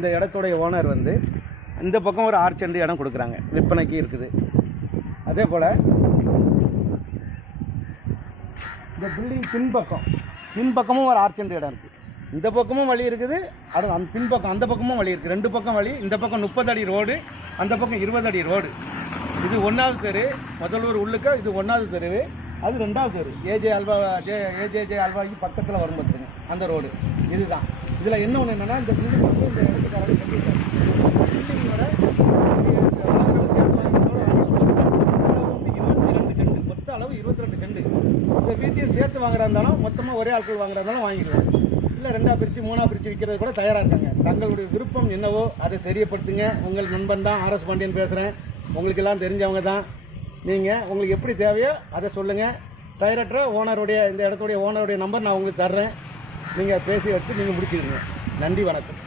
இந்த இடத்தோடைய ஓனர் வந்து இந்த பக்கம் ஒரு 6 சென்ட் இடம் கொடுக்குறாங்க, விற்பனைக்கு இருக்குது. அதே போல் இந்த பில்டிங் பின்பக்கமும் ஒரு 6 சென்ட் இடம் இருக்குது. இந்த பக்கமும் வழி இருக்குது, அது அந்த பின்பக்கம் அந்த பக்கமும் வழி இருக்குது. 2 பக்கம் வழி. இந்த பக்கம் 30 அடி ரோடு, அந்த பக்கம் 20 அடி ரோடு. இது 1வது தெரு, முதலூர் உள்ளுக்க. இது 1வது தெரு, அது 2வது தெரு. ஏஜே அல்வாய்க்கு பக்கத்தில் வரும் பார்த்துருங்க அந்த ரோடு. இதுதான். இதில் என்ன ஒன்று என்னென்னா, இந்த பில்டிங் வந்து இந்த இடத்துக்காரங்க கட்டிட்டாங்க. பில்டிங்கோட 22 சென்ட், மொத்த அளவு 22 சென்ட். இந்த வீட்டையும் சேர்த்து வாங்குறா இருந்தாலும், மொத்தமாக ஒரே ஆட்கள் வாங்குறா இருந்தாலும் வாங்கிடுவோம். இல்லை 2ஆக பிரித்து 3ஆக பிரித்து விற்கிறது கூட தயாராக இருக்காங்க. தங்களுடைய விருப்பம் என்னவோ அதை தெரியப்படுத்துங்க. உங்கள் நண்பன் தான் RS பாண்டியன் பேசுகிறேன். உங்களுக்கு எல்லாம் தெரிஞ்சவங்க தான். நீங்கள் உங்களுக்கு எப்படி தேவையோ அதை சொல்லுங்கள். டைரக்டராக ஓனருடைய இந்த இடத்துடைய ஓனருடைய நம்பர் நான் உங்களுக்கு தர்றேன். நீங்கள் பேசி வச்சு நீங்கள் முடிச்சுக்கிடுங்க. நன்றி, வணக்கம்.